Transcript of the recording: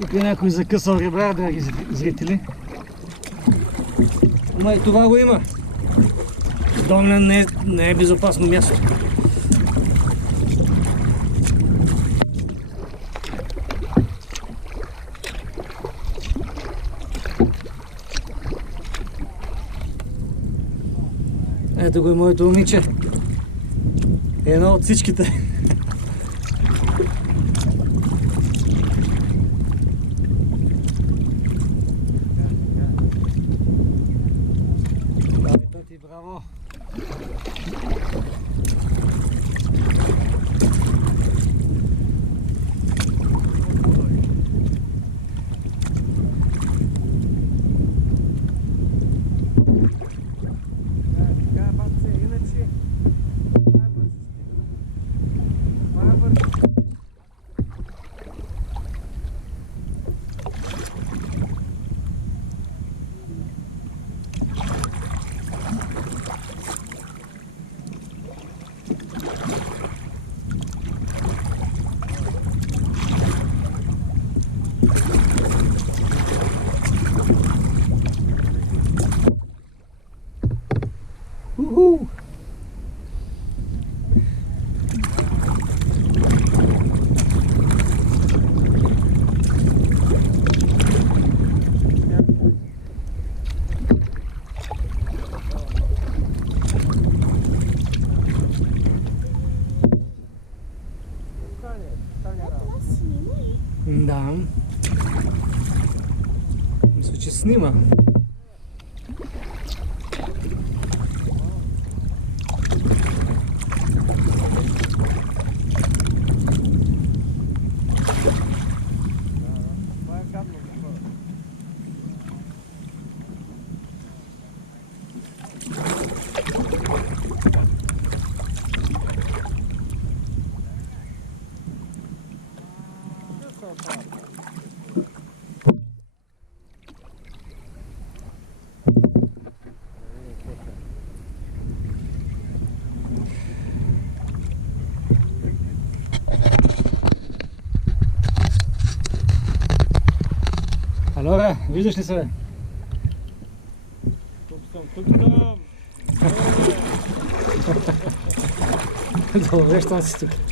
Тук е някой закъсал ребра, драги зрители. Ама и това го има. Домлян не е безопасно място. Ето го е моето момиче. Едно от всичките. Браво! Да. Мисля, че снима. Ало, бе, виждаш ли се, бе? Тук съм. Добре, щом си тук.